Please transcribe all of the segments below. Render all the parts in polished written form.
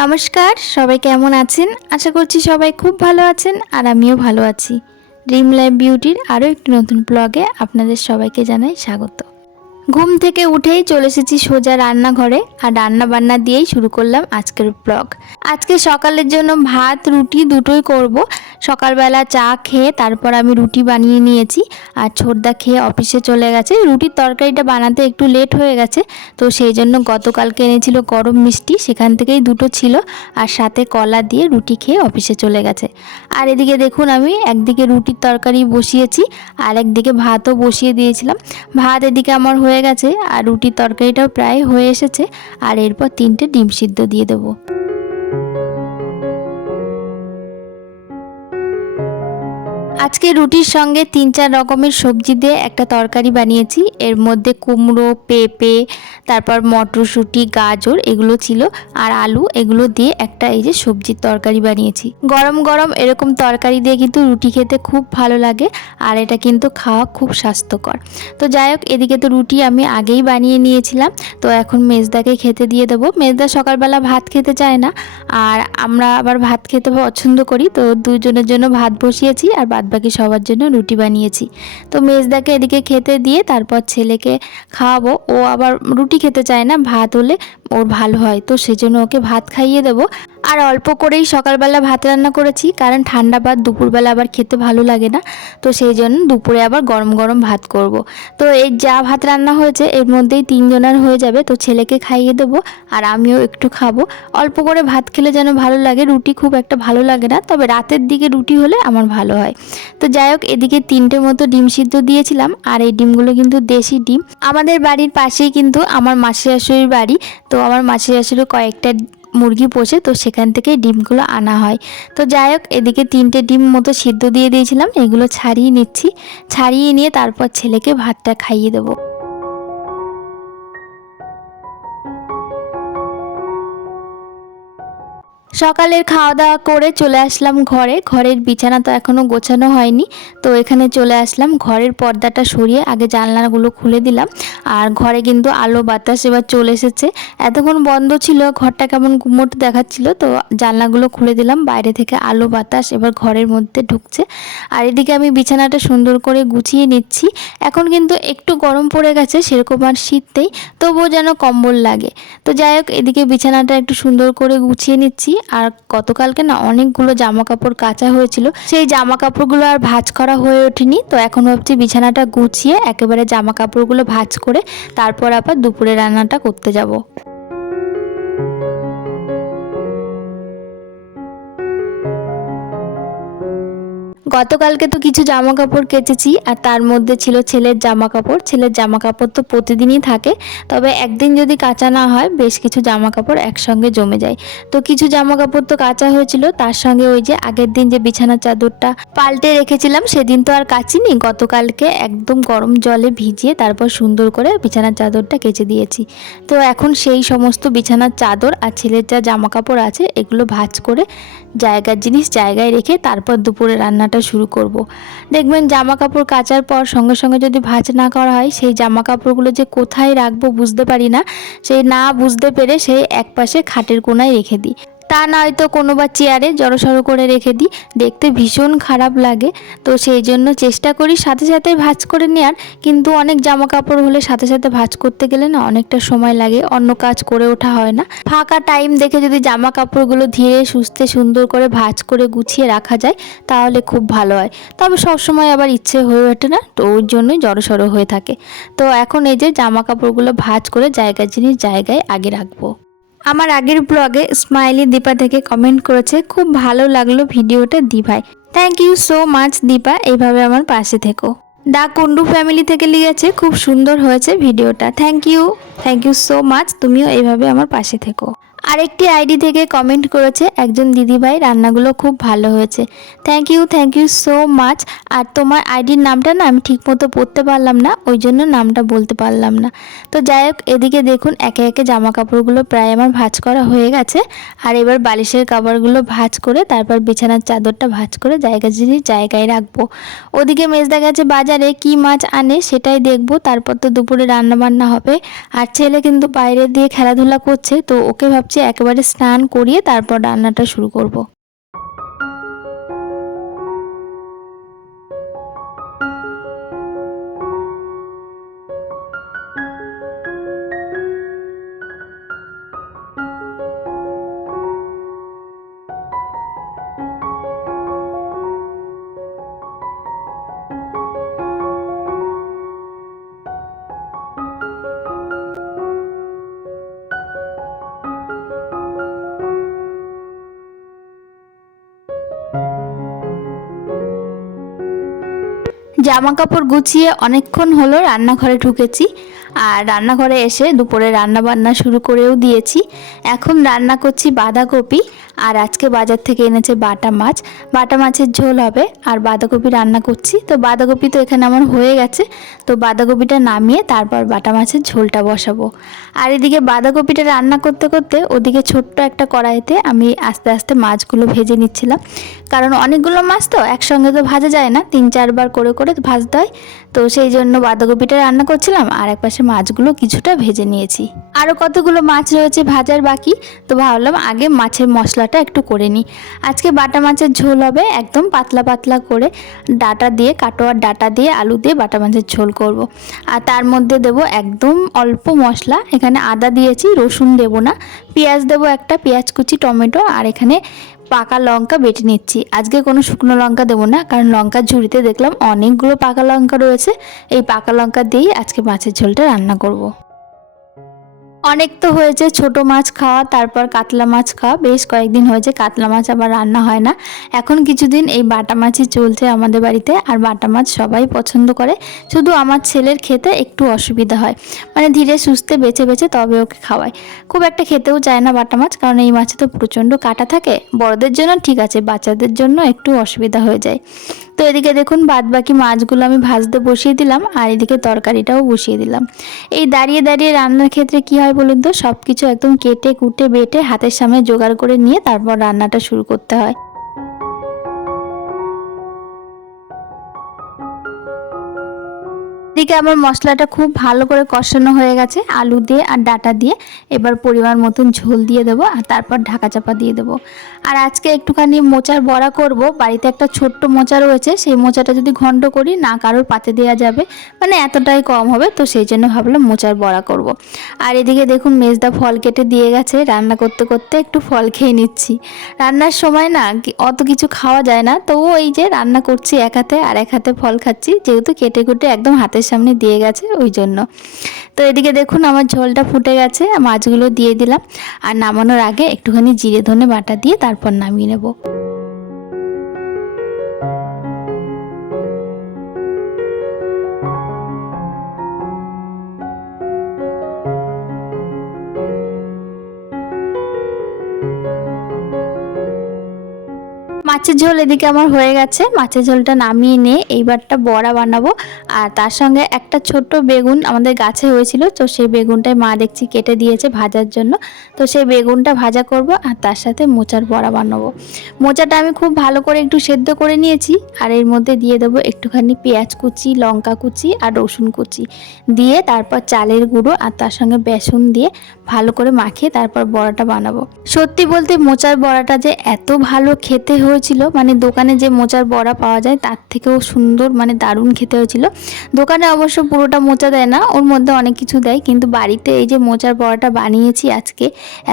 নমস্কার, সবাই কেমন আছেন? আশা করছি সবাই খুব ভালো আছেন আর আমিও ভালো আছি। ড্রিম লাইফ বিউটির আরও একটি নতুন ব্লগে আপনাদের সবাইকে জানাই স্বাগত। ঘুম থেকে উঠেই চলে এসেছি সোজা রান্নাঘরে আর রান্না বান্না দিয়েই শুরু করলাম আজকের ব্লগ। আজকে সকালের জন্য ভাত রুটি দুটোই করব। সকালবেলা চা খেয়ে তারপর আমি রুটি বানিয়ে নিয়েছি আর ছোটদা খেয়ে অফিসে চলে গেছে। রুটির তরকারিটা বানাতে একটু লেট হয়ে গেছে, তো সেই জন্য গতকালকে এনেছিল গরম মিষ্টি, সেখান থেকেই দুটো ছিল আর সাথে কলা দিয়ে রুটি খেয়ে অফিসে চলে গেছে। আর এদিকে দেখুন আমি একদিকে রুটির তরকারি বসিয়েছি আর একদিকে ভাতও বসিয়ে দিয়েছিলাম। ভাত এদিকে আমার হয়ে গেছে আর রুটির তরকারিটাও প্রায় হয়ে এসেছে। আর এরপর 3টে ডিম সিদ্ধ দিয়ে দেবো। আজকে রুটির সঙ্গে 3-4 রকমের সবজি দিয়ে একটা তরকারি বানিয়েছি। এর মধ্যে কুমড়ো, পেঁপে, তারপর মটরশুঁটি, গাজর এগুলো ছিল আর আলু, এগুলো দিয়ে একটা এই যে সবজির তরকারি বানিয়েছি। গরম গরম এরকম তরকারি দিয়ে কিন্তু রুটি খেতে খুব ভালো লাগে আর এটা কিন্তু খাওয়া খুব স্বাস্থ্যকর। তো যাই হোক, এদিকে তো রুটি আমি আগেই বানিয়ে নিয়েছিলাম, তো এখন মেজদাকে খেতে দিয়ে দেবো। মেজদা সকালবেলা ভাত খেতে চায় না আর আমরা আবার ভাত খেতে পছন্দ করি, তো দুজনের জন্য ভাত বসিয়েছি আর বাকি সবার জন্য রুটি বানিয়েছি। তো মেজদাকে এদিকে খেতে দিয়ে তারপর ছেলেকে খাওয়াবো। ও আবার রুটি খেতে চায় না, ভাত হলে ওর ভালো হয়, তো সেজন্য ওকে ভাত খাইয়ে দেবো। আর অল্প করেই সকালবেলা ভাত রান্না করেছি, কারণ ঠান্ডা ভাত দুপুরবেলা আবার খেতে ভালো লাগে না, তো সেই জন্য দুপুরে আবার গরম গরম ভাত করব। তো এই যা ভাত রান্না হয়েছে এর মধ্যেই 3 জনের হয়ে যাবে, তো ছেলেকে খাইয়ে দেবো আর আমিও একটু খাবো। অল্প করে ভাত খেলে যেন ভালো লাগে, রুটি খুব একটা ভালো লাগে না, তবে রাতের দিকে রুটি হলে আমার ভালো হয়। তো যাই হোক, এদিকে 3টে মতো ডিম সিদ্ধ দিয়েছিলাম আর এই ডিমগুলো কিন্তু দেশি ডিম। আমাদের বাড়ির পাশেই কিন্তু আমার মাসি শাশুড়ির বাড়ি, তো আমার মাসি শাশুড়ি কয়েকটা মুরগি পোষে, তো সেখান থেকে ডিমগুলো আনা হয়। তো যাই হোক, এদিকে 3টে ডিম মতো সিদ্ধ দিয়ে দিয়েছিলাম, এগুলো ছাড়িয়ে নিচ্ছি। ছাড়িয়ে নিয়ে তারপর ছেলেকে ভাতটা খাইয়ে দেবো। সকালের খাওয়া দাওয়া করে চলে আসলাম ঘরে। ঘরের বিছানা তো এখনও গোছানো হয়নি, তো এখানে চলে আসলাম। ঘরের পর্দাটা সরিয়ে আগে জানলাগুলো খুলে দিলাম আর ঘরে কিন্তু আলো বাতাস এবার চলে এসেছে। এতক্ষণ বন্ধ ছিল, ঘরটা কেমন গুমোট দেখাচ্ছিল, তো জানলাগুলো খুলে দিলাম, বাইরে থেকে আলো বাতাস এবার ঘরের মধ্যে ঢুকছে। আর এদিকে আমি বিছানাটা সুন্দর করে গুছিয়ে নিচ্ছি। এখন কিন্তু একটু গরম পড়ে গেছে, সেরকম আর শীত নেই, তবুও যেন কম্বল লাগে। তো যাই হোক, এদিকে বিছানাটা একটু সুন্দর করে গুছিয়ে নিচ্ছি। আর গতকালকে না অনেকগুলো জামা কাপড় কাচা হয়েছিল, সেই জামা কাপড়গুলো আর ভাঁজ করা হয়ে ওঠেনি, তো এখন ভাবছি বিছানাটা গুছিয়ে একেবারে জামা কাপড়গুলো ভাঁজ করে তারপর আবার দুপুরে রান্নাটা করতে যাব। গতকালকে তো কিছু জামা কাপড় কেচেছি আর তার মধ্যে ছিল ছেলের জামা কাপড়। ছেলের জামা কাপড় তো প্রতিদিনই থাকে, তবে একদিন যদি কাচা না হয় বেশ কিছু জামা কাপড় একসঙ্গে জমে যায়। তো কিছু জামা কাপড় তো কাচা হয়েছিল, তার সঙ্গে ওই যে আগের দিন যে বিছানার চাদরটা পাল্টে রেখেছিলাম সেদিন তো আর কাচিনি, গতকালকে একদম গরম জলে ভিজিয়ে তারপর সুন্দর করে বিছানার চাদরটা কেচে দিয়েছি। তো এখন সেই সমস্ত বিছানার চাদর আর ছেলের যা জামা কাপড় আছে এগুলো ভাঁজ করে জায়গার জিনিস জায়গায় রেখে তারপর দুপুরে রান্নাটা শুরু করব। দেখবেন জামা কাপড় কাচার পর সঙ্গে সঙ্গে যদি ভাঁজ না করা হয়, সেই জামা কাপড়গুলো যে কোথায় রাখবো বুঝতে পারি না। সেই না বুঝতে পেরে সেই একপাশে খাটের কোনায় রেখে দিই, তা নয়তো কোনো বা চেয়ারে জড়সড় করে রেখে দিই, দেখতে ভীষণ খারাপ লাগে। তো সেই জন্য চেষ্টা করি সাথে সাথে ভাঁজ করে নেওয়ার, কিন্তু অনেক জামা কাপড় হলে সাথে সাথে ভাঁজ করতে গেলে না অনেকটা সময় লাগে, অন্য কাজ করে ওঠা হয় না। ফাঁকা টাইম দেখে যদি জামা কাপড়গুলো ধীরে সুস্থে সুন্দর করে ভাঁজ করে গুছিয়ে রাখা যায় তাহলে খুব ভালো হয়, তবে সবসময় আবার ইচ্ছে হয়ে ওঠে না, তো ওর জন্যই জড়সড় হয়ে থাকে। তো এখন এই যে জামা কাপড়গুলো ভাঁজ করে জায়গার জিনিস জায়গায় আগে রাখবো। আমার আগের ব্লগে স্মাইলি দীপা থেকে কমেন্ট করেছে, খুব ভালো লাগলো ভিডিওটা দিভাই। Thank you so much Dipa, এইভাবে আমার পাশে থেকো। দা কুন্ডু ফ্যামিলি থেকে লিখেছে, খুব সুন্দর হয়েছে ভিডিওটা। থ্যাংক ইউ সো মাচ, তুমিও এইভাবে আমার পাশে থেকো। আরেকটি আইডি থেকে কমেন্ট করেছে একজন দিদিভাই, রান্নাগুলো খুব ভালো হয়েছে। Thank you so much. আর তোমার আইডির নামটা না আমি ঠিকমতো পড়তে পারলাম না, ওই জন্য নামটা বলতে পারলাম না। তো যাই হোক, এদিকে দেখুন একে একে জামা কাপড়গুলো প্রায় আমার ভাঁজ করা হয়ে গেছে। আর এবার বালিশের কভারগুলো ভাঁজ করে তারপর বিছানার চাদরটা ভাঁজ করে জায়গা জিনিস জায়গায় রাখবো। ওদিকে মেজদা গেছে বাজারে, কি মাছ আনে সেটাই দেখবো, তারপর তো দুপুরে রান্না বান্না হবে। আর ছেলে কিন্তু বাইরে দিয়ে খেলাধুলা করছে, তো ওকে ভাবছি ভাবছি একেবারে স্নান করিয়ে তারপর রান্নাটা শুরু করব। জামা কাপড় গুছিয়ে অনেকক্ষণ হলো রান্নাঘরে ঢুকেছি, আর রান্নাঘরে এসে দুপুরে রান্না বান্না শুরু করেও দিয়েছি। এখন রান্না করছি বাঁধাকপি, আর আজকে বাজার থেকে এনেছে বাটা মাছ। বাটা মাছের ঝোল হবে আর বাঁধাকপি রান্না করছি। তো বাঁধাকপি তো এখানে আমার হয়ে গেছে, তো বাঁধাকপিটা নামিয়ে তারপর বাটা মাছের ঝোলটা বসাবো। আর এদিকে বাঁধাকপিটা রান্না করতে করতে ওদিকে ছোট্ট একটা কড়াইতে আমি আস্তে আস্তে মাছগুলো ভেজে নিচ্ছিলাম, কারণ অনেকগুলো মাছ তো একসঙ্গে তো ভাজা যায় না, 3-4 বার করে করে ভাজতে হয়। তো সেই জন্য বাঁধাকপিটা রান্না করছিলাম আর একপাশে মাছগুলো কিছুটা ভেজে নিয়েছি। আরও কতগুলো মাছ রয়েছে ভাজার বাকি, তো ভাবলাম আগে মাছের মশলাটা একটু করে নিই। আজকে বাটা মাছের ঝোল হবে একদম পাতলা পাতলা করে, ডাটা দিয়ে, কাটোয়ার ডাটা দিয়ে আলু দিয়ে বাটা মাছের ঝোল করব। আর তার মধ্যে দেব একদম অল্প মশলা, এখানে আদা দিয়েছি, রসুন দেব না, পেঁয়াজ দেবো একটা, পেঁয়াজ কুচি, টমেটো, আর এখানে পাকা লঙ্কা বেটে নিচ্ছি। আজকে কোনো শুকনো লঙ্কা দেবো না, কারণ লঙ্কার ঝুড়িতে দেখলাম অনেকগুলো পাকা লঙ্কা রয়েছে। এই পাকা লঙ্কা দিয়েই আজকে মাছের ঝোলটা রান্না করব। অনেক তো হয়েছে ছোট মাছ খাওয়া, তারপর কাতলা মাছ খাওয়া, বেশ কয়েকদিন হয়েছে কাতলা মাছ আবার রান্না হয় না। এখন কিছুদিন এই বাটা মাছই চলছে আমাদের বাড়িতে, আর বাটা মাছ সবাই পছন্দ করে, শুধু আমার ছেলের খেতে একটু অসুবিধা হয়, মানে ধীরে সুস্থে বেছে বেছে তবে ওকে খাওয়ায়। খুব একটা খেতেও চায় না বাটা মাছ, কারণ এই মাছে তো প্রচণ্ড কাঁটা থাকে। বড়দের জন্য ঠিক আছে, বাচ্চাদের জন্য একটু অসুবিধা হয়ে যায়। তো এদিকে দেখুন বাদ বাকি মাছগুলো আমি ভাজতে বসিয়ে দিলাম, আর এদিকে তরকারিটাও বসিয়ে দিলাম। এই দাঁড়িয়ে দাঁড়িয়ে রান্নার ক্ষেত্রে কি হয় বলুন তো, সব কিছু একদম কেটে কুটে বেটে হাতের সামনে জোগাড় করে নিয়ে তারপর রান্নাটা শুরু করতে হয়। এদিকে আমার মশলাটা খুব ভালো করে কষানো হয়ে গেছে আলু দিয়ে আর ডাটা দিয়ে। এবার পরিমাণ মতন ঝোল দিয়ে দেবো আর তারপর ঢাকা চাপা দিয়ে দেবো। আর আজকে একটুখানি মোচার বড়া করব, বাড়িতে একটা ছোট্ট মোচা রয়েছে, সেই মোচাটা যদি ঘন্ট করি না কারোর পাতে দেওয়া যাবে, মানে এতটাই কম হবে, তো সেই জন্য ভাবলাম মোচার বড়া করব। আর এদিকে দেখুন মেজদা ফল কেটে দিয়ে গেছে, রান্না করতে করতে একটু ফল খেয়ে নিচ্ছি। রান্নার সময় না অত কিছু খাওয়া যায় না, তো এই যে রান্না করছি এক হাতে আর এক হাতে ফল খাচ্ছি, যেহেতু কেটে কুটে একদম হাতের সামনে দিয়ে গেছে ওই জন্য। তো এদিকে দেখুন আমার ঝোলটা ফুটে গেছে, মাছগুলো দিয়ে দিলাম, আর নামানোর আগে একটুখানি জিরে ধনে বাটা দিয়ে তারপর নামিয়ে নেব। মাছের ঝোল এদিকে আমার হয়ে গেছে, মাছের ঝোলটা নামিয়ে নিয়ে এইবারটা বড়া বানাবো। আর তার সঙ্গে একটা ছোট্ট বেগুন আমাদের গাছে হয়েছিল, তো সেই বেগুনটাই মা দেখছি কেটে দিয়েছে ভাজার জন্য, তো সেই বেগুনটা ভাজা করব আর তার সাথে মোচার বড়া বানাবো। মোচাটা আমি খুব ভালো করে একটু সেদ্ধ করে নিয়েছি, আর এর মধ্যে দিয়ে দেবো একটুখানি পেঁয়াজ কুচি, লঙ্কা কুচি আর রসুন কুচি দিয়ে তারপর চালের গুঁড়ো আর তার সঙ্গে বেসন দিয়ে ভালো করে মাখিয়ে তারপর বড়াটা বানাবো। সত্যি বলতে মোচার বড়াটা যে এত ভালো খেতে হয়েছিল, মানে দোকানে যে মোচার বড়া পাওয়া যায় তার থেকেও সুন্দর, মানে দারুণ খেতে হয়েছিল। দোকানে অবশ্য পুরোটা মোচা দেয় না, ওর মধ্যে অনেক কিছু দেয়, কিন্তু বাড়িতে এই যে মোচার বড়াটা বানিয়েছি আজকে,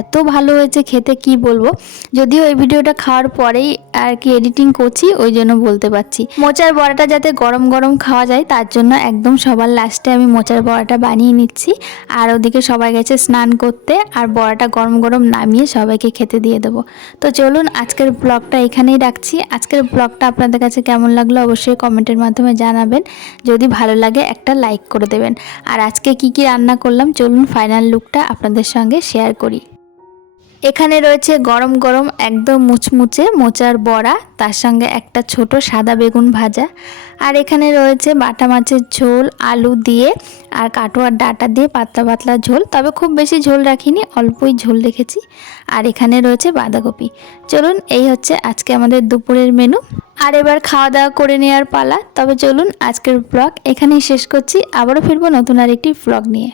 এত ভালো হয়েছে খেতে কি বলবো। যদিও এই ভিডিওটা খাওয়ার পরেই আর কি এডিটিং করছি, ওই জন্য বলতে পারছি। মোচার বড়াটা যাতে গরম গরম খাওয়া যায় তার জন্য একদম সবার লাস্টে আমি মোচার বড়াটা বানিয়ে নিচ্ছি। আর ওদিকে সবাই গেছে স্নান করতে, আর বড়াটা গরম গরম নামিয়ে সবাইকে খেতে দিয়ে দেবো। তো চলুন আজকের ব্লগটা এখানেই রাখছি। আজকের ব্লগটা আপনাদের কাছে কেমন লাগলো অবশ্যই কমেন্টের মাধ্যমে জানাবেন, যদি ভালো লাগে একটা লাইক করে দেবেন। আর আজকে কি কি রান্না করলাম চলুন ফাইনাল লুকটা আপনাদের সঙ্গে শেয়ার করি। এখানে রয়েছে গরম গরম একদম মুচমুচে মোচার বড়া, তার সঙ্গে একটা ছোট সাদা বেগুন ভাজা, আর এখানে রয়েছে বাটা মাছের ঝোল আলু দিয়ে আর কাটোয়ার ডাঁটা দিয়ে পাতলা পাতলা ঝোল, তবে খুব বেশি ঝোল রাখিনি, অল্পই ঝোল রেখেছি। আর এখানে রয়েছে বাঁধাকপি। চলুন এই হচ্ছে আজকে আমাদের দুপুরের মেনু। আর এবার খাওয়া দাওয়া করে নেওয়ার পালা। তবে চলুন আজকের ব্লগ এখানেই শেষ করছি, আবারও ফিরবো নতুন আরেকটি ব্লগ নিয়ে।